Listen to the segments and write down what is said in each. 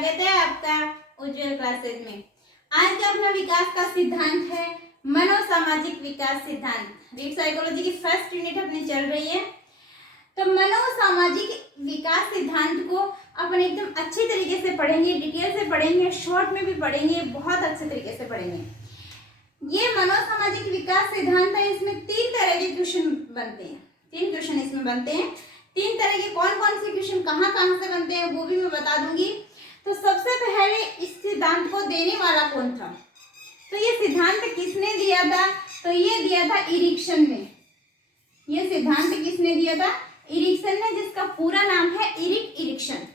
स्वागत है आपका उज्जवल क्लासेस में। आज का अपना विकास का सिद्धांत है मनोसामाजिक विकास सिद्धांत। रीड साइकोलॉजी की फर्स्ट यूनिट अपनी चल रही है। तो मनोसामाजिक विकास सिद्धांत को अपन एकदम अच्छे तरीके से पढ़ेंगे, डिटेल से पढ़ेंगे, शॉर्ट में भी पढ़ेंगे, बहुत अच्छे तरीके से पढ़ेंगे। ये मनोसामाजिक विकास सिद्धांत है, इसमें 3 तरह के क्वेश्चन बनते हैं। 3 क्वेश्चन इसमें बनते हैं। 3 तरह के कौन कौन से क्वेश्चन कहाँ से बनते हैं वो भी मैं बता दूंगी। तो सबसे पहले इस सिद्धांत को देने वाला कौन था? तो ये सिद्धांत किसने दिया था? तो ये दिया था इरिक्सन ने। ये सिद्धांत किसने दिया था? इरिक्सन ने, जिसका पूरा नाम है इरिक इरिक्सन।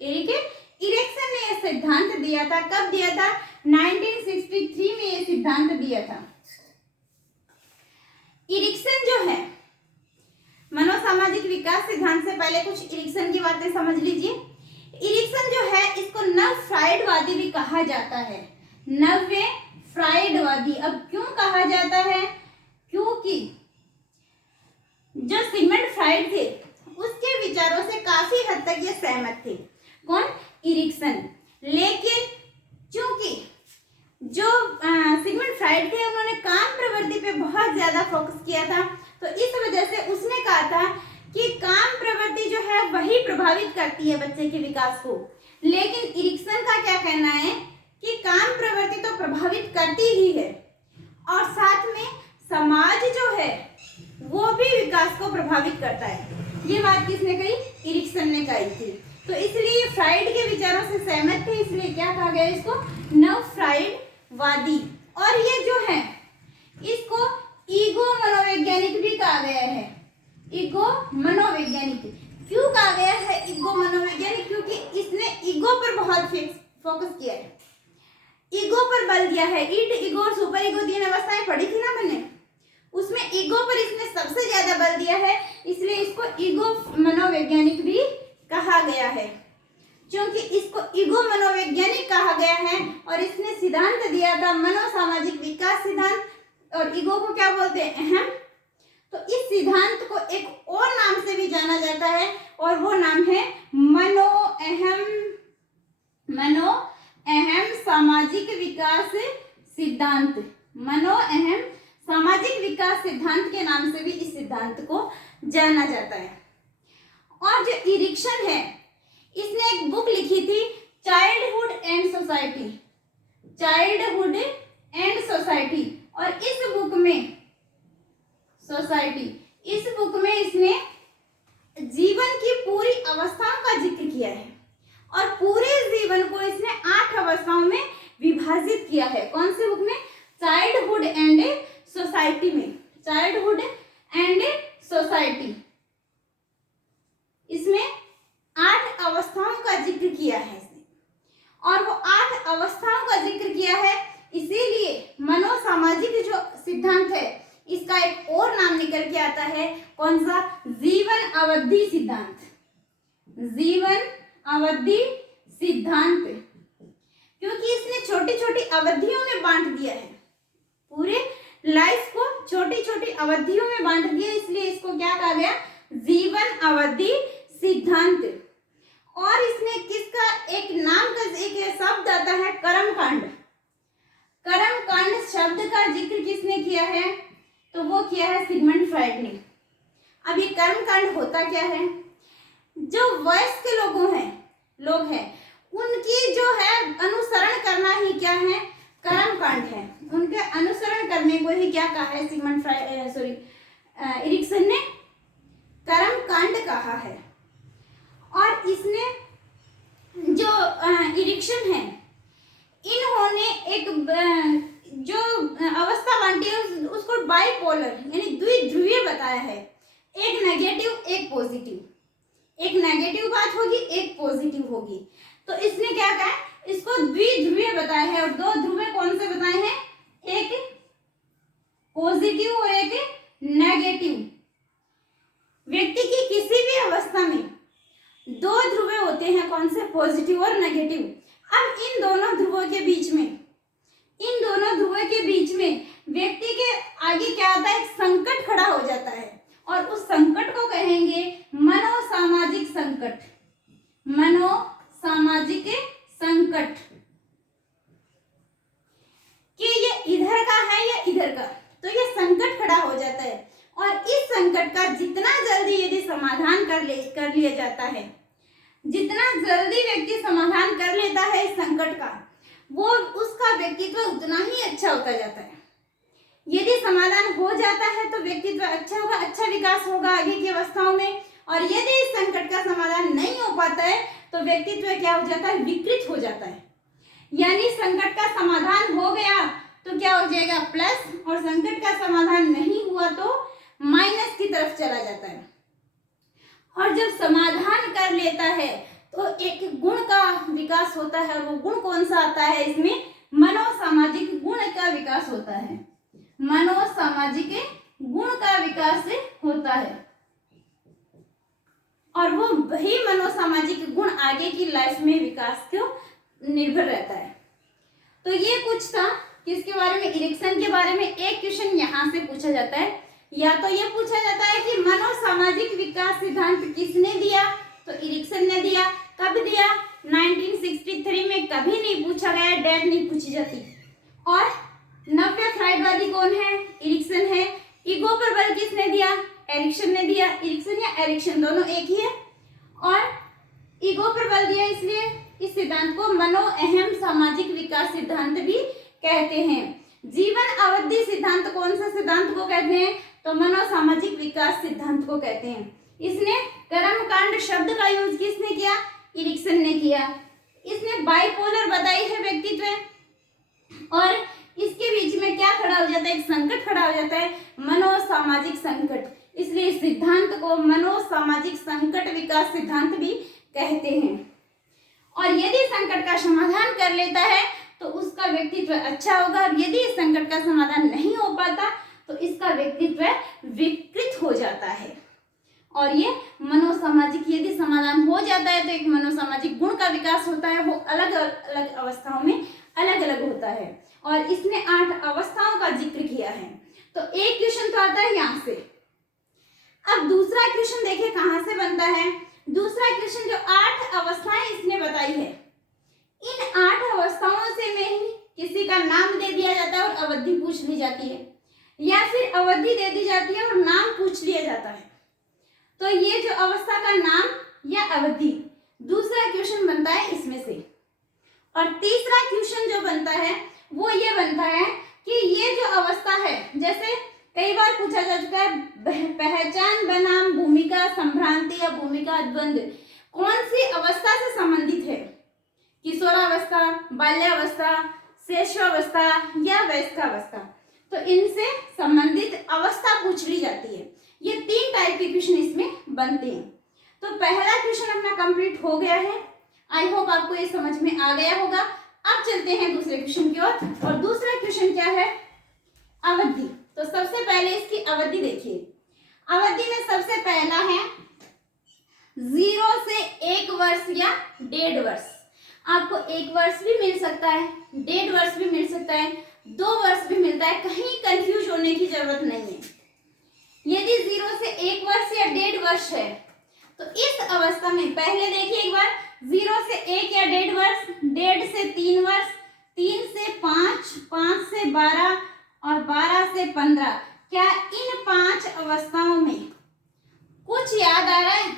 इरिक्सन ने यह सिद्धांत दिया था। कब दिया था? 1963 में ये सिद्धांत दिया था। इरिक्सन जो है, मनोसामाजिक विकास सिद्धांत से पहले कुछ इरिक्सन की बातें समझ लीजिए। इरिक्सन जो है, इसको नव फ्राइडवादी भी कहा जाता है। नव्य फ्राइडवादी। अब क्यों कहा जाता है? क्योंकि जो सिगमंड फ्राइड थे उसके विचारों से काफी हद तक ये सहमत थे। कौन? इरिक्सन। लेकिन चूंकि जो सिगमंड फ्राइड थे उन्होंने काम प्रवृत्ति पे बहुत ज्यादा फोकस किया था, तो इस वजह से उसने कहा था कि काम प्रवृत्ति जो है वही प्रभावित करती है बच्चे के विकास को। लेकिन इरिक्सन का क्या कहना है कि काम प्रवृत्ति तो प्रभावित करती ही है और साथ में समाज जो है वो भी विकास को प्रभावित करता है। ये बात किसने कही? इरिक्सन ने कही थी। तो इसलिए फ्राइड के विचारों से सहमत थे, इसलिए क्या कहा गया इसको? नव फ्राइडवादी। और ये जो है इसको ईगो मनोवैज्ञानिक भी कहा गया है। ईगो मनोवैज्ञानिक क्यों कहा गया है ईगो मनोवैज्ञानिक? क्योंकि इसने ईगो पर बहुत फोकस किया है, ईगो पर बल दिया है। ईट, ईगो और सुपर ईगो 3 अवस्थाएं पढ़ी थी ना मैंने, उसमें ईगो पर इसने सबसे ज्यादा बल दिया है, इसलिए इसको ईगो मनोवैज्ञानिक भी कहा गया है। क्योंकि इसको ईगो मनोवैज्ञानिक कहा गया है और इसने सिद्धांत दिया था मनोसामाजिक विकास सिद्धांत। और ईगो को क्या बोलते हैं? अहम। तो इस सिद्धांत को एक और नाम से भी जाना जाता है और वो नाम है मनो अहम सामाजिक विकास सिद्धांत। मनो अहम सामाजिक विकास सिद्धांत के नाम से भी इस सिद्धांत को जाना जाता है। और जो इरिक्सन है, इसने एक बुक लिखी थी, childhood and society. Childhood and society. और इस बुक में इसने जीवन की पूरी अवस्थाओं का जिक्र किया है और पूरे जीवन को इसने 8 अवस्थाओं में विभाजित किया है। कौन सी बुक में? चाइल्डहुड एंड सोसाइटी में। चाइल्डहुड एंड सोसाइटी, इसमें 8 अवस्थाओं का जिक्र किया है इसने। और वो 8 अवस्थाओं का जिक्र किया है, इसीलिए मनोसामाजिक जो सिद्धांत है इसका एक और नाम निकल के आता है। कौन सा? जीवन अवधि सिद्धांत। जीवन अवधि सिद्धांत। क्योंकि इसने छोटी छोटी अवधियों में बांट दिया है, पूरे लाइफ को छोटी छोटी अवधियों में बांट दिया, इसलिए इसको क्या कहा गया? जीवन अवधि सिद्धांत। और इसने किसका एक नाम का एक शब्द आता है? कर्मकांड। कर्मकांड शब्द का जिक्र किसने किया है? तो वो किया है सिगमंड फ्राइड ने। अब ये कर्मकांड होता क्या है? जो वयस्क लोग हैं उनकी जो है अनुसरण करना ही क्या है? कर्मकांड है। उनके अनुसरण करने को ही क्या कहा है इरिक्सन ने? कर्मकांड कहा है। और इसने जो इरिक्सन है, इन्होंने एक जो अवस्था बांटी है उसको बाइपोलर यानी द्विध्रुवीय बताया है। एक नेगेटिव, एक पॉजिटिव। एक नेगेटिव बात होगी, एक पॉजिटिव होगी। तो इसने क्या कहा है? इसको द्विध्रुवीय बताया है। और 2 ध्रुव कौन से बताए हैं? एक पॉजिटिव और एक नेगेटिव। व्यक्ति की किसी भी अवस्था में 2 ध्रुव होते हैं। कौन से? पॉजिटिव और नेगेटिव। अब इन दोनों ध्रुवों के बीच में व्यक्ति के आगे क्या आता है? एक संकट खड़ा हो जाता है और उस संकट को कहेंगे मनोसामाजिक संकट। मनोसामाजिक संकट कि ये इधर का है या इधर का, तो ये संकट खड़ा हो जाता है। और इस संकट का जितना जल्दी यदि समाधान कर लिया जाता है, जितना जल्दी व्यक्ति समाधान कर लेता है इस संकट का, वो उसका व्यक्तित्व उतना ही अच्छा होता जाता है। यदि समाधान हो जाता है तो व्यक्तित्व अच्छा होगा, अच्छा विकास होगा आगे की अवस्थाओं में। और यदि इस संकट का समाधान नहीं हो पाता है तो व्यक्तित्व क्या हो जाता है, विकृत हो जाता है। यानी संकट का समाधान हो गया तो क्या हो जाएगा, प्लस, और संकट का समाधान नहीं हुआ तो माइनस की तरफ चला जाता है। और जब समाधान कर लेता है तो एक गुण का विकास होता है। वो गुण कौन सा आता है इसमें, मनोसामाजिक गुण का विकास होता है। मनोसामाजिक गुण का विकास होता है और वो वही मनोसामाजिक गुण आगे की लाइफ में विकास को निर्भर रहता है। तो ये कुछ था किसके बारे में, इरिक्सन के बारे में। एक क्वेश्चन यहाँ से पूछा जाता है, या तो ये पूछा जाता है कि मनोसामाजिक विकास सिद्धांत किसने दिया, तो इरिक्सन ने दिया। कब दिया, 1963 में। कभी नहीं पूछा गया, डेट नहीं पूछी जाती। और नव्य फ्राइडवादी कौन है, इरिक्सन है। ईगो पर बल किसने दिया, एरिक्सन ने दिया। इरिक्सन या एरिक्सन दोनों एक ही है। और ईगो पर बल दिया, इसलिए इस सिद्धांत को मनोअहम सामाजिक विकास सिद्धांत भी कहते हैं। जीवन अवधि सिद्धांत कौन सा सिद्धांत को कहते हैं, तो मनोसामाजिक विकास सिद्धांत को कहते हैं। इसने कर्मकांड शब्द का यूज किसने किया, इरिक्सन ने किया। इसने बाइपोलर बताई है व्यक्तित्व, और इसके बीच में क्या खड़ा हो जाता है, एक संकट खड़ा हो जाता है, मनोसामाजिक संकट। इसलिए इस सिद्धांत को मनोसामाजिक संकट विकास सिद्धांत भी कहते हैं। और यदि संकट का समाधान कर लेता है तो उसका व्यक्तित्व अच्छा होगा, और यदि इस संकट का समाधान नहीं हो पाता तो इसका व्यक्तित्व विकृत हो जाता है। और ये मनोसामाजिक यदि समाधान हो जाता है तो एक मनोसामाजिक गुण का विकास होता है, वो अलग अलग अवस्थाओं में अलग अलग होता है। और इसने 8 अवस्थाओं का जिक्र किया है। तो एक क्वेश्चन तो आता है यहाँ से। अब दूसरा क्वेश्चन देखिए कहाँ से बनता है। दूसरा क्वेश्चन जो 8 अवस्थाएं इसने बताई है, इन 8 अवस्थाओं से में ही किसी का नाम दे दिया जाता है और अवधि पूछ ली जाती है, या फिर अवधि दे दी जाती है और नाम पूछ लिया जाता है। तो ये जो अवस्था का नाम या अवधि, दूसरा क्वेश्चन बनता है इसमें से। और तीसरा क्वेश्चन जो बनता है वो ये बनता है कि ये जो अवस्था है, जैसे कई बार पूछा जा चुका है, पहचान बनाम भूमिका संभ्रांति या भूमिका द्वंद्व कौन सी अवस्था से संबंधित है, किशोरावस्था, बाल्यावस्था, शैशवावस्था या वयस्कावस्था। तो इनसे संबंधित अवस्था पूछ ली जाती है। ये 3 टाइप के क्वेश्चन इसमें बनते हैं। तो पहला क्वेश्चन अपना कंप्लीट हो गया है। आई होप आपको ये समझ में आ गया होगा। अब चलते हैं दूसरे क्वेश्चन की ओर। और दूसरा क्वेश्चन क्या है, अवधि। तो सबसे पहले इसकी अवधि देखिए। अवधि में सबसे पहला है 0 से 1 वर्ष या 1.5 वर्ष। आपको 1 वर्ष भी मिल सकता है, 1.5 वर्ष भी मिल सकता है, 2 वर्ष भी मिलता है, कहीं कंफ्यूज होने की जरूरत नहीं है। यदि 0 से 1 वर्ष या 1.5 वर्ष है तो इस अवस्था में पहले देखिए एक बार, 0 से 1 या 1.5 वर्ष, 1.5 से 3 वर्ष, 3 से 5, 5 से 12 और 12 से 15। क्या इन 5 अवस्थाओं में कुछ याद आ रहा है?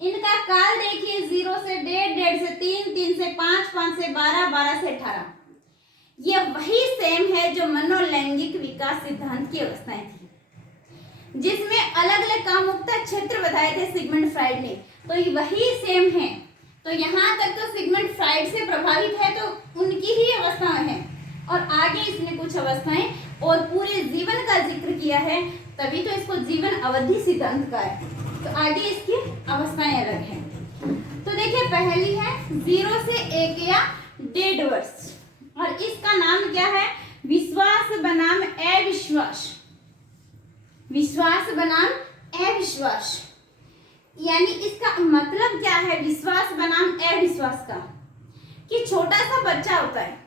इनका काल देखिए, 0 से 1.5, 1.5 से 3, 3 से 5, 5 से 12, 12 से 18। ये वही सेम है जो मनोलैंगिक विकास सिद्धांत की अवस्थाएं थी, जिसमें अलग अलग कामुकता क्षेत्र बताए थे सिगमंड फ्राइड ने। तो ये वही सेम है। तो यहाँ तक तो सिगमंड फ्राइड से प्रभावित है तो उनकी ही अवस्थाएं हैं, और आगे इसने कुछ अवस्थाएं और पूरे जीवन का जिक्र किया है, तभी तो इसको जीवन अवधि सिद्धांत का है। तो आगे इसकी अवस्थाएं अलग हैं। तो देखिए पहली है 0 से 1 या 1.5 वर्ष, और इसका नाम क्या है, विश्वास बनाम अविश्वास। विश्वास बनाम अविश्वास, यानी इसका मतलब क्या है विश्वास बनाम अविश्वास का, कि छोटा सा बच्चा होता है।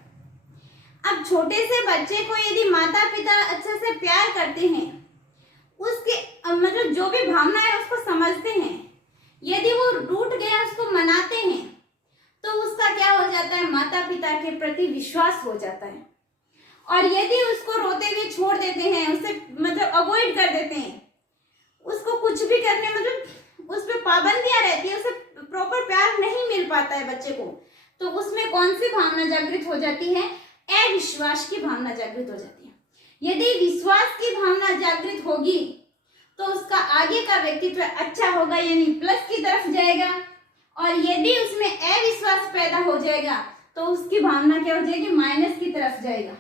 अब छोटे से बच्चे को यदि माता पिता अच्छे से प्यार करते हैं, उसके मतलब जो भी भावना है उसको समझते हैं, यदि वो रूठ गया उसको मनाते हैं, तो उसका क्या हो जाता पिता के प्रति विश्वास हो जाता है। और यदि उसको रोते हुए छोड़ देते हैं, उसे मतलब अवॉइड कर देते हैं, उसको कुछ भी करने मतलब उस पर पाबंदियां रहती है, उसे प्रॉपर प्यार नहीं मिल पाता है बच्चे को, तो उसमें कौन सी भावना जागृत हो जाती है? अविश्वास की भावना जागृत हो जाती है। यदि विश्वास की भावना जागृत होगी तो उसका आगे का व्यक्तित्व अच्छा होगा, यानी प्लस की तरफ जाएगा। और यदि उसमें अविश्वास पैदा हो जाएगा तो उसकी भावना क्या हो जाएगी? माइनस की तरफ जाएगा।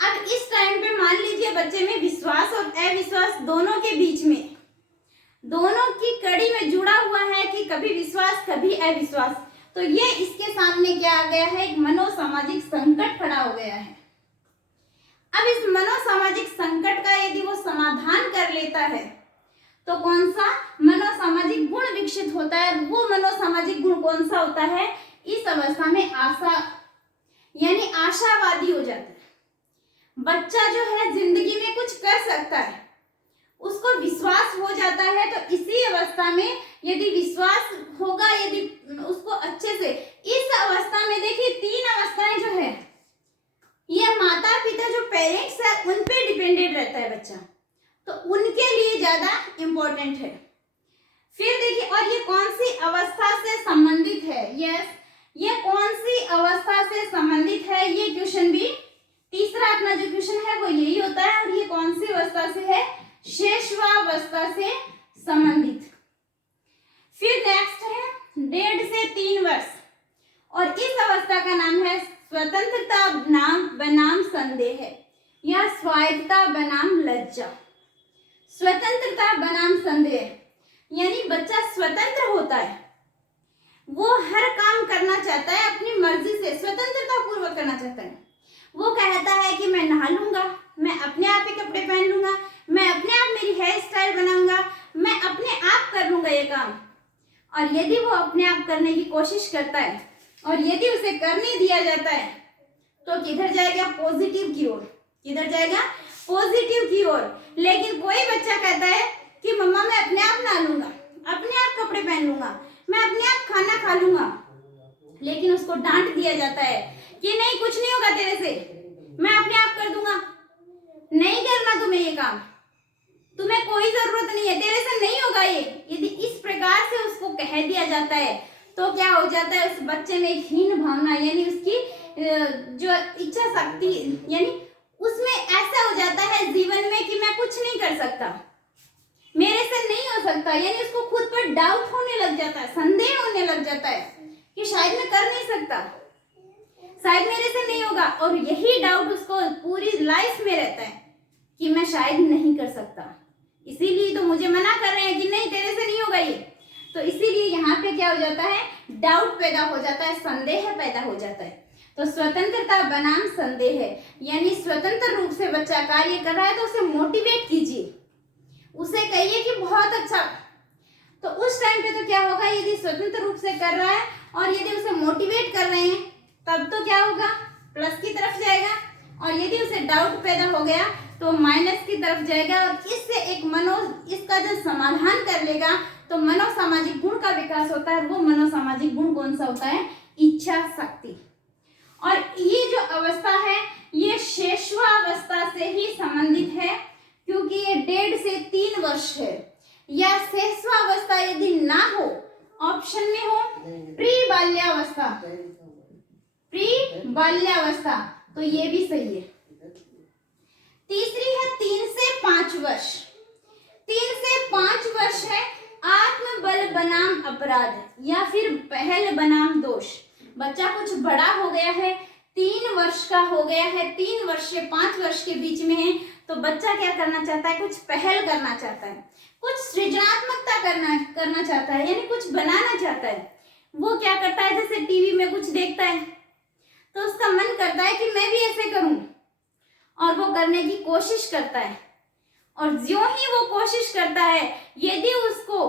अब इस टाइम पे मान लीजिए बच्चे में विश्वास और अविश्वास दोनों के बीच में, दोनों की कड़ी में जुड़ा हुआ है कि कभी विश्वास कभी अविश्वास, तो ये इसके सामने क्या आ गया है? एक मनोसामाजिक संकट खड़ा हो गया है। अब इस मनोसामाजिक संकट का यदि वो समाधान कर लेता है तो कौन सा मनोसामाजिक गुण विकसित होता है? वो मनोसामाजिक गुण कौन सा होता है? इस अवस्था में आशा यानी आशावादी हो जाता है। बच्चा जो है जिंदगी में कुछ कर सकता है, उसको विश्वास हो जाता है। तो इसी अवस्था में यदि विश्वास होगा, यदि उसको अच्छे से, इस अवस्था में देखिए 3 अवस्थाएं जो है, ये माता पिता जो पेरेंट्स है उन पे डिपेंडेंट रहता है बच्चा, तो उनके लिए ज्यादा इंपॉर्टेंट है। फिर देखिए, और ये कौन सी अवस्था से संबंधित है? यस, ये कौन सी अवस्था से संबंधित है? ये क्वेश्चन भी तीसरा अपना जो क्वेश्चन है वो यही होता है। और ये कौन सी अवस्था से है? शैशवावस्था से संबंधित। फिर नेक्स्ट है 1.5 से 3 वर्ष, और इस अवस्था का नाम है स्वतंत्रता बनाम संदेह या स्वायत्तता बनाम लज्जा। स्वतंत्रता बनाम संदेह यानी बच्चा स्वतंत्र होता है, वो हर काम करना चाहता है, अपनी मर्जी से स्वतंत्रता पूर्वक करना चाहता है। वो कहता है कि मैं नहा लूंगा, मैं अपने आप ही कपड़े पहन लूंगा, मैं अपने आप मेरी हेयर स्टाइल बनाऊंगा, मैं अपने आप कर लूंगा ये काम। और यदि वो अपने आप करने की कोशिश करता है और यदि उसे करने दिया जाता है तो किधर जाएगा? पॉजिटिव की ओर। किधर जाएगा? पॉजिटिव की ओर। लेकिन कोई बच्चा कहता है कि मम्मा मैं अपने आप नहा लूंगा, अपने आप कपड़े पहन लूंगा, मैं अपने आप खाना खा लूंगा, लेकिन उसको डांट दिया जाता है कि नहीं कुछ नहीं होगा तेरे से, मैं अपने आप कर दूंगा, नहीं करना तुम्हें ये काम, तुम्हें कोई जरूरत नहीं है, तेरे से नहीं होगा ये। यदि इस प्रकार से उसको कह दिया जाता है तो क्या हो जाता है? उस बच्चे में एक हीन भावना यानी उसकी जो इच्छा शक्ति यानी उसमें ऐसा हो जाता है जीवन में कि मैं कुछ नहीं कर सकता, मेरे से नहीं हो सकता, यानी उसको खुद पर डाउट होने लग जाता है, संदेह होने लग जाता है कि शायद मैं कर नहीं सकता, शायद मेरे से नहीं होगा। और यही डाउट उसको पूरी लाइफ में रहता है कि मैं शायद नहीं कर सकता, इसीलिए तो मुझे मना कर रहे हैं कि नहीं तेरे से नहीं होगा ये। तो इसीलिए यहाँ पे क्या हो जाता है? डाउट पैदा हो जाता है, संदेह पैदा हो जाता है। तो स्वतंत्रता बनाम संदेह यानी स्वतंत्र रूप से बच्चा कार्य कर रहा है तो उसे मोटिवेट कीजिए, उसे कहिए कि बहुत अच्छा। तो उस टाइम पे तो क्या होगा? यदि स्वतंत्र रूप से कर रहा है और यदि उसे मोटिवेट कर रहे हैं तब तो क्या होगा? प्लस की तरफ जाएगा। और यदि उसे डाउट पैदा हो गया तो माइनस की तरफ जाएगा। और इससे एक इसका जब समाधान कर लेगा तो मनोसामाजिक गुण का विकास होता है। वो मनोसामाजिक गुण कौन सा होता है? इच्छा शक्ति। और ये जो अवस्था है ये शैशवावस्था से ही संबंधित है, क्योंकि ये 1.5 से 3 वर्ष है। या शैशवावस्था यदि ना हो, ऑप्शन में हो प्री बाल्यावस्था, प्री बाल्यावस्था, तो ये भी सही है। तीसरी है 3 से 5 वर्ष। 3 से 5 वर्ष है आत्मबल बनाम अपराध या फिर पहल बनाम दोष। बच्चा कुछ बड़ा हो गया है, 3 वर्ष का हो गया है, 3 वर्ष से 5 वर्ष के बीच में है, तो बच्चा क्या करना चाहता है? कुछ पहल करना चाहता है, कुछ सृजनात्मकता करना चाहता है, यानी कुछ बनाना चाहता है। वो क्या करता है? जैसे टीवी में कुछ देखता है तो उसका मन करता है कि मैं भी ऐसे करूं, और वो करने की कोशिश करता है। और ज्यों ही वो कोशिश करता है, यदि उसको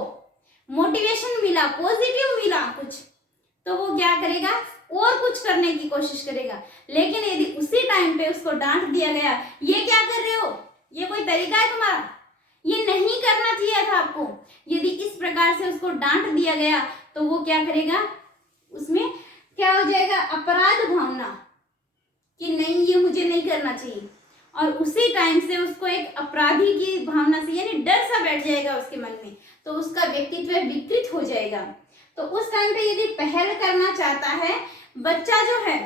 मोटिवेशन मिला, पॉजिटिव मिला कुछ, तो वो क्या करेगा? और कुछ करने की कोशिश करेगा। लेकिन यदि उसी टाइम पे उसको डांट दिया गया, ये क्या कर रहे हो, ये कोई तरीका है तुम्हारा, ये नहीं करना चाहिए था आपको, यदि इस प्रकार से उसको डांट दिया गया तो वो क्या करेगा? उसमें क्या हो जाएगा, अपराध भावना कि नहीं ये मुझे नहीं करना चाहिए, और उसी टाइम से उसको एक अपराधी की भावना से यानी डर सा बैठ जाएगा उसके मन में, तो उसका व्यक्तित्व विकृत हो जाएगा। तो उस टाइम पे यदि पहल करना चाहता है बच्चा जो है,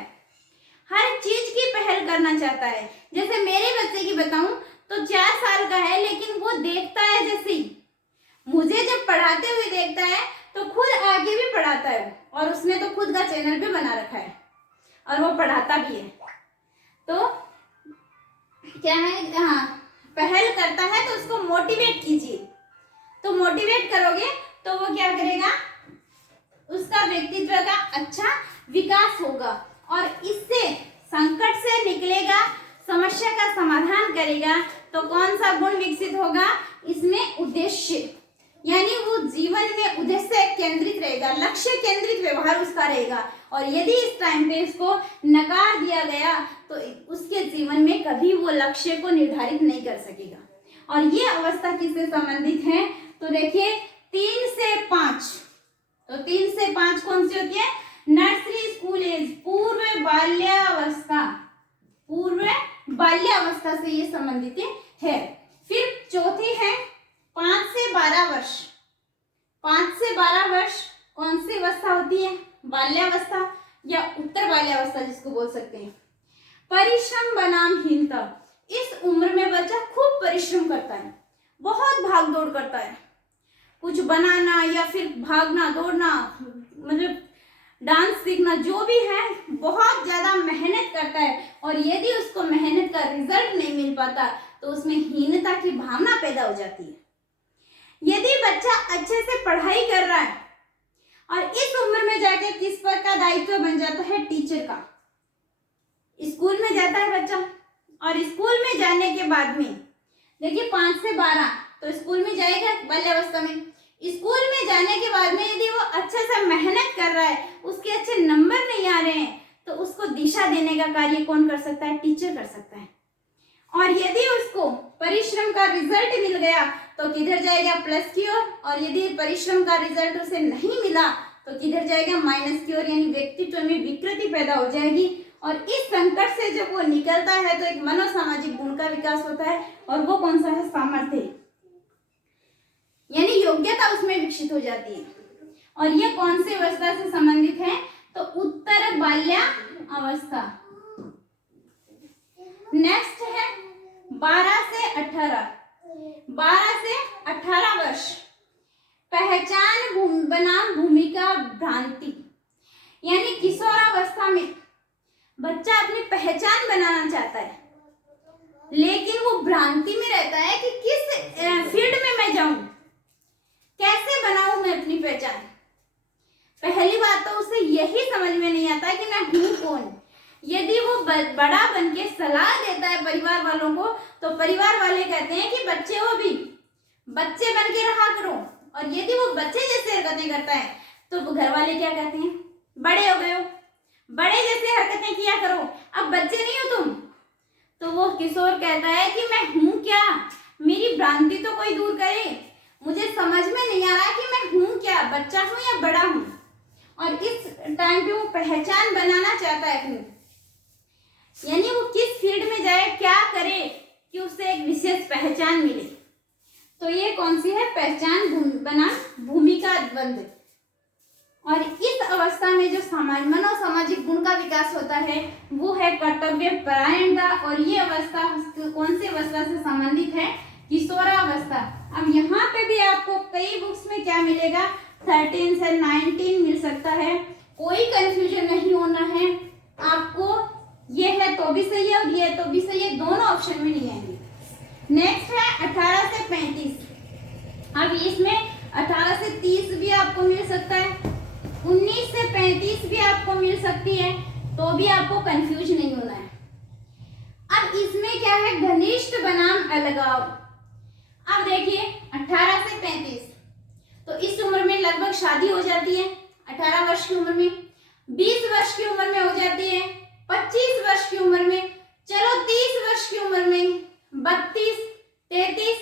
हर चीज की पहल करना चाहता है। जैसे मेरे बच्चे की बताऊं तो 4 साल का है, लेकिन वो देखता है जैसे ही मुझे जब पढ़ाते हुए देखता है तो खुद आगे भी पढ़ाता है, और उसने तो खुद का चैनल भी बना रखा है और वो पढ़ाता भी है। तो क्या है, हाँ, पहल करता है तो उसको मोटिवेट कीजिए। तो मोटिवेट करोगे तो वो क्या करेगा, उसका व्यक्तित्व का अच्छा विकास होगा और इससे संकट से निकलेगा, समस्या का समाधान करेगा। तो कौन सा गुण विकसित होगा इसमें, उद्देश्य, यानी वो जीवन में उद्देश्य केंद्रित रहेगा, लक्ष्य केंद्रित व्यवहार उसका रहेगा। और यदि इस टाइम पे इसको नकार दिया गया तो उसके जीवन में कभी वो लक्ष्य को निर्धारित नहीं कर सकेगा। और ये अवस्था किससे संबंधित है, तो देखिए 3 से 5। तो 3 से 5 कौन सी होती है, नर्सरी स्कूल एज, पूर्व बाल्यावस्था, पूर्व बाल्यावस्था से ये संबंधित है। फिर चौथी है 5 से 12 वर्ष। 5 से 12 वर्ष कौन सी अवस्था होती है, बाल्यावस्था या उत्तर बाल्यावस्था जिसको बोल सकते हैं। परिश्रम बनाम हीनता, इस उम्र में बच्चा खूब परिश्रम करता है, बहुत भाग दौड़ करता है, कुछ बनाना या फिर भागना दौड़ना, मतलब डांस सीखना, जो भी है बहुत ज्यादा मेहनत करता है। और यदि उसको मेहनत का रिजल्ट नहीं मिल पाता तो उसमें हीनता की भावना पैदा हो जाती है। यदि बच्चा अच्छे से पढ़ाई कर रहा है और इस उम्र में जाके किस पर का दायित्व बन जाता है, टीचर का। स्कूल में जाता है बच्चा और स्कूल में जाने के बाद में देखिए 5 से 12 तो स्कूल में जाएगा बाल्यावस्था में। स्कूल में जाने के बाद में यदि वो अच्छे से मेहनत कर रहा है, उसके अच्छे नंबर नहीं आ रहे हैं, तो उसको दिशा देने का कार्य कौन कर सकता है, टीचर कर सकता है। और यदि उसको परिश्रम का रिजल्ट मिल गया तो किधर जाएगा, प्लस की ओर। और यदि परिश्रम का रिजल्ट उसे नहीं मिला तो किधर जाएगा, माइनस की ओर, यानी व्यक्तित्व में विकृति पैदा हो जाएगी। और इस संकट से जब वो निकलता है तो एक मनोसामाजिक गुण का विकास होता है, और वो कौन सा है, सामर्थ्य, यानी योग्यता उसमें विकसित हो जाती है। और ये कौन सी अवस्था से संबंधित है, तो उत्तर बाल्या अवस्था। नेक्स्ट है 12 से 18। 12 से 18 वर्ष, पहचान बनाम भूमिका भ्रांति, यानी किशोरावस्था में बच्चा अपनी पहचान बनाना चाहता है, लेकिन वो भ्रांति में रहता है कि किस फील्ड में मैं जाऊं, कैसे बनाऊं मैं अपनी पहचान। पहली बात तो उसे यही समझ में नहीं आता कि मैं हूं कौन। यदि वो बड़ा बन के सलाह देता है परिवार वालों को, तो परिवार वाले कहते हैं कि बच्चे हो भी, बच्चे बन के रहा करो। और यदि वो बच्चे जैसे हरकतें करता है तो वो घर वाले क्या कहते हैं, बड़े हो गए हो, बड़े जैसे हरकतें किया करो, अब बच्चे नहीं हो तुम। तो वो किशोर कहता है कि मैं हूं क्या, मेरी भ्रांति तो कोई दूर करे, मुझे समझ में नहीं आ रहा कि मैं हूं क्या, बच्चा हूं या बड़ा हूं। और इस टाइम पे वो पहचान बनाना चाहता है अपनी, यानी वो किस फील्ड में जाए, क्या करे कि उसे एक विशेष पहचान मिले। तो ये कौन सी है, पहचान बनाम भूमिका द्वंद्व। और इस अवस्था में जो मनोसामाजिक गुण का विकास होता है वो है कर्तव्य परायणता। और ये अवस्था कौन सी अवस्था से संबंधित है, किशोरावस्था। अब यहाँ पे भी आपको कई बुक्स में क्या मिलेगा, 13 से 19 मिल सकता है, कोई कंफ्यूजन नहीं होना है आपको। ये है तो भी सही है और ये तो भी सही है, दोनों ऑप्शन में नहीं आएंगे। नेक्स्ट है 18 से 35। अब इसमें 18 से 30 भी आपको मिल सकता है, 19 से 35 भी आपको मिल सकती है, तो भी आपको कंफ्यूज नहीं होना है। अब इसमें क्या है, घनिष्ठ बनाम अलगाव। अब देखिए 18 से 35 तो इस उम्र में लगभग शादी हो जाती है, 18 वर्ष की उम्र में, 20 वर्ष की उम्र में हो जाती है, 25 वर्ष की उम्र में, चलो 30 वर्ष की उम्र में, 32, 33,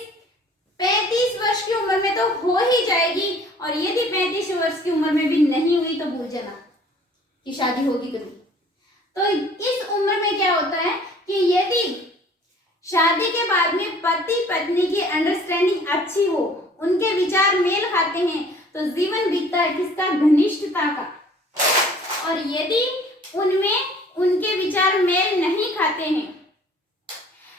35 वर्ष की उम्र में तो हो ही जाएगी। और यदि 35 वर्ष की उम्र में भी नहीं हुई तो भूल जाना, कि शादी होगी कभी। तो इस उम्र में क्या होता है कि यदि शादी के बाद में पति पत्नी की अंडरस्टैंडिंग अच्छी हो, उनके विचार मेल खाते हैं, तो जीवन बीतता है किसका? घनिष्ठता का। और यदि उनमें उनके विचार मेल नहीं खाते हैं,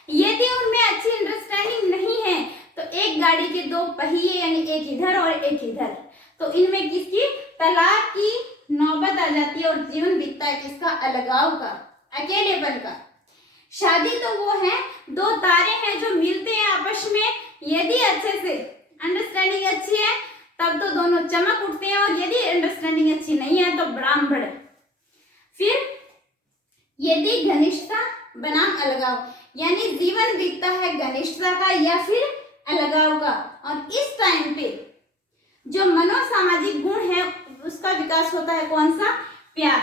यदि उनमें अच्छी अंडरस्टैंडिंग नहीं है, तो एक गाड़ी के दो पहिए यानी एक इधर और एक इधर, तो इनमें किसकी? तलाक की नौबत आ जाती है और जीवन बीतता है किसका? अलगाव का, अकेलेपन का। शादी तो वो है, दो तारे हैं जो मिलते हैं आपस में, यदि अच्छे से अंडरस्टैंडिंग अच्छी है तब तो दोनों चमक उठते हैं, और यदि अंडरस्टैंडिंग अच्छी नहीं है तो ब्राह्मण। फिर यदि घनिष्ठता बनाम अलगाव, यानी जीवन बीतता है घनिष्ठता का या फिर अलगाव का। और इस टाइम पे जो मनोसामाजिक गुण है उसका विकास होता है। कौन सा? प्यार।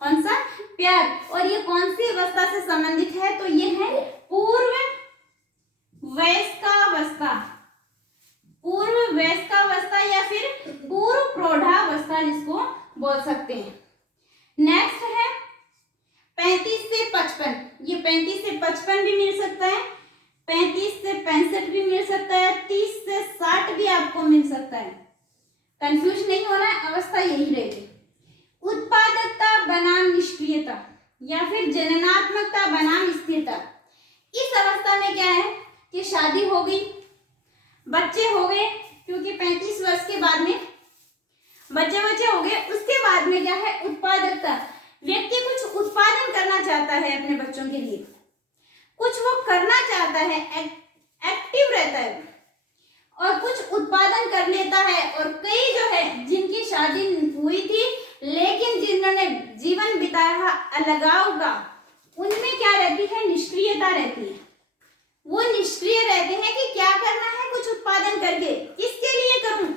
कौन सा? प्यार। और ये कौन सी अवस्था से संबंधित है? तो ये है पूर्व वयस्कावस्था, पूर्व वयस्कावस्था या फिर पूर्व प्रौढ़ावस्था जिसको बोल सकते हैं। नेक्स्ट है 35 से 55। ये 35 से 55 भी मिल सकता है, 35 से 65 भी मिल सकता है, 30 से 60 भी आपको मिल सकता है। कंफ्यूज नहीं होना है, अवस्था यही रहेगी। उत्पादकता बनाम निष्क्रियता या फिर जननात्मकता बनाम स्थिरता। इस अवस्था में क्या है कि शादी हो गई, बच्चे हो गए, क्योंकि 35 वर्ष के बाद में बच्चे हो गए, उसके बाद में क्या है? उत्पादकता। व्यक्ति कुछ उत्पादन करना चाहता है अपने बच्चों के लिए, कुछ वो करना चाहता है, एक्टिव रहता है और कुछ उत्पादन कर लेता है। और कई जो है जिनकी शादी हुई थी लेकिन जिन्होंने जीवन बिताया अलगाव का, उनमें क्या रहती है? निष्क्रियता रहती है। वो निष्क्रिय रहते हैं कि क्या करना है, कुछ उत्पादन करके, किसके लिए करूं,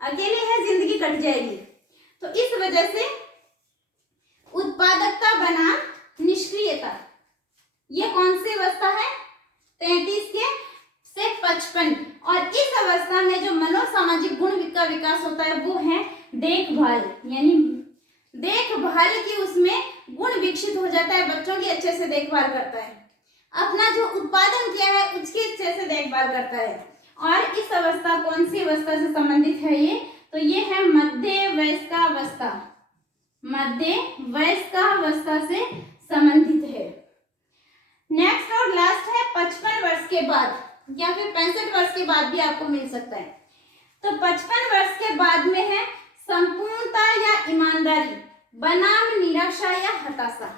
अकेले है जिंदगी कट जाएगी। तो इस वजह से उत्पादकता बनाम निष्क्रियता, ये कौन सी अवस्था है? 33 से 55। और इस अवस्था में जो मनोसामाजिक गुण का विकास होता है वो है देखभाल, यानी देखभाल की उसमें गुण विकसित हो जाता है। बच्चों की अच्छे से देखभाल करता है, अपना जो उत्पादन किया है उसकी अच्छे से देखभाल करता है। और इस अवस्था कौन सी अवस्था से संबंधित है ये? तो ये है मध्य वयस्कावस्था, मध्य वयस्कावस्था से संबंधित है। नेक्स्ट और लास्ट है 55 वर्ष के बाद या फिर 65 वर्ष के बाद भी आपको मिल सकता है। तो 55 वर्ष के बाद में है संपूर्णता या ईमानदारी बनाम निराशा या हताशा।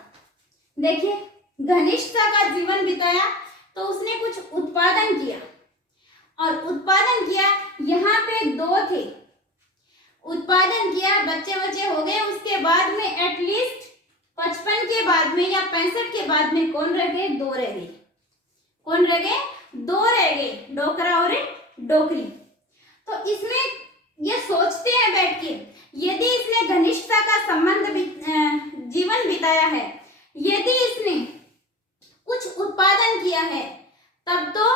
देखिए, घनिष्ठता का जीवन बिताया तो उसने कुछ उत्पादन किया, और उत्पादन किया, यहाँ पे दो थे, उत्पादन किया, बच्चे हो गए, उसके बाद में एटलीस्ट 55 के बाद में या 65 के बाद में कौन रह गए? दो रह गए। कौन रह गए? दो रह गए, डोकरा और डोकरी। तो इसमें ये सोचते हैं बैठ के, यदि इसने घनिष्ठता का संबंध जीवन बिताया है, यदि इसने कुछ उत्पादन किया है, तब तो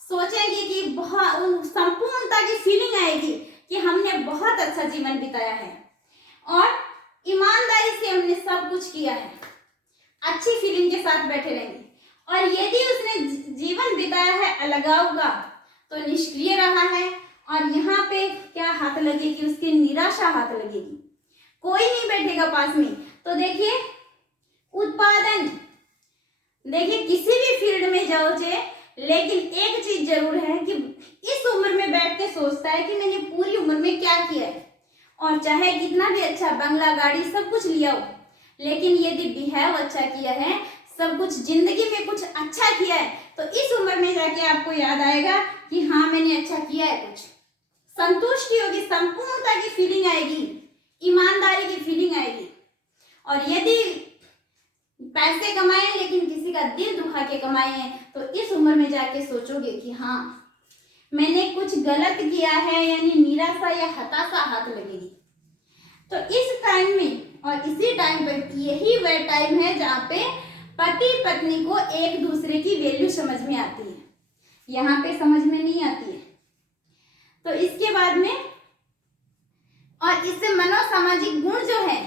सोचेंगे कि बहुत संपूर्णता की फीलिंग आएगी कि हमने बहुत अच्छा जीवन बिताया है और ईमानदारी से हमने सब कुछ किया है, अच्छी फीलिंग के साथ बैठे रहेंगे। और यदि उसने जीवन बिताया है अलगाव का, तो निष्क्रिय रहा है, और यहाँ पे क्या हाथ लगेगी? उसकी निराशा हाथ लगेगी, कोई नहीं बैठेगा पास में। तो देखिए, उत्पादन, देखिए किसी भी फील्ड में जाओ चाहे, लेकिन एक चीज जरूर है कि इस उम्र में बैठ के सोचता है कि मैंने पूरी उम्र में क्या किया है, और चाहे कितना भी अच्छा बंगला गाड़ी सब कुछ लिया हो, लेकिन यदि बिहेव अच्छा किया है, सब कुछ जिंदगी में कुछ अच्छा किया है, तो इस उम्र में जाके आपको याद आएगा कि हाँ मैंने अच्छा किया है, कुछ संतुष्टि होगी, संपूर्णता की फीलिंग आएगी, ईमानदारी की फीलिंग आएगी। और यदि पैसे कमाए लेकिन किसी का दिल दुखा के कमाए हैं, तो इस उम्र में जाके सोचोगे कि हाँ मैंने कुछ गलत किया है, यानी निराशा या हताशा हाथ लगेगी। तो इस टाइम में और इसी टाइम पर यही वह टाइम है जहाँ पे पति पत्नी को एक दूसरे की वैल्यू समझ में आती है, यहाँ पे समझ में नहीं आती है। तो इसके बाद में और इससे मनोसामाजिक गुण जो है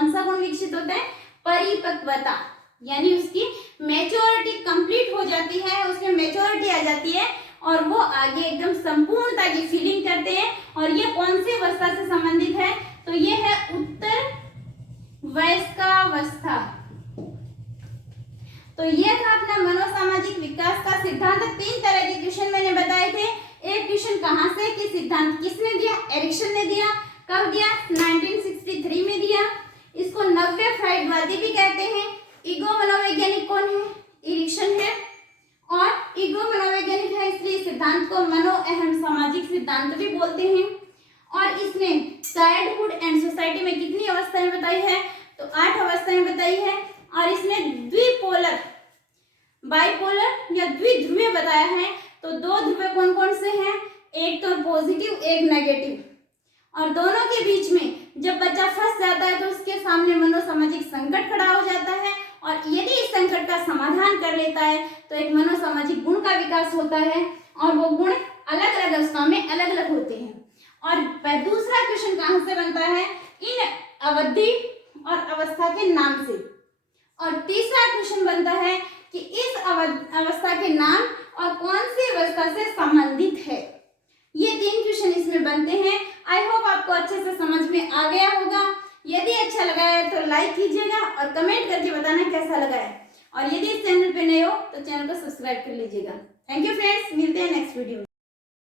कौन सा गुण विकसित होता है? परिपक्वता, यानी उसकी मैच्योरिटी कंप्लीट हो जाती है, उसमें मैच्योरिटी आ जाती है और वो आगे एकदम संपूर्णता की फीलिंग करते हैं। और ये कौन सी अवस्था से संबंधित है? तो ये है उत्तर वयस्कावस्था। तो ये था अपना मनोसामाजिक विकास का सिद्धांत। 3 तरह के क्वेश्चन मैंने बताए थे। एक क्वेश्चन कहां से, कि सिद्धांत किसने दिया? एरिक्सन ने दिया। कब दिया? 1963 में दिया। इसको नव्य फ्राइडवादी भी कहते हैं। ईगो मनोवैज्ञानिक कौन है? एरिक्सन है। और ईगो मनोवैज्ञानिक है, इसलिए सिद्धांत को मनो एवं सामाजिक सिद्धांत भी बोलते हैं। और इसने चाइल्डहुड एंड सोसाइटी में कितनी अवस्थाएं बताई है? तो 8 अवस्थाएं बताई है। और इसने द्विपोलर, बाइपोलर या द्विध्रुवीय बताया है। तो 2 ध्रुव कौन कौन से हैं? एक तो पॉजिटिव, एक नेगेटिव। और दोनों के बीच में जब बच्चा फंस जाता है तो उसके सामने मनोसामाजिक संकट खड़ा हो जाता है। और यदि इस संकट का समाधान कर लेता है तो एक मनोसामाजिक गुण का विकास होता है। और वो गुण अलग अलग अवस्थाओं में अलग अलग होते हैं। और दूसरा क्वेश्चन कहां से बनता है? इन अवधि और अवस्था के नाम से। और तीसरा क्वेश्चन बनता है कि इस अवस्था के नाम और कौन सी अवस्था से संबंधित है। ये 3 क्वेश्चन इसमें बनते हैं। आई होप आपको अच्छे से समझ में आ गया होगा। यदि अच्छा लगा है तो लाइक कीजिएगा और कमेंट करके बताना कैसा लगा है। और यदि इस चैनल पे नए हो तो चैनल को सब्सक्राइब कर लीजिएगा। थैंक यू फ्रेंड्स, मिलते हैं नेक्स्ट वीडियो में।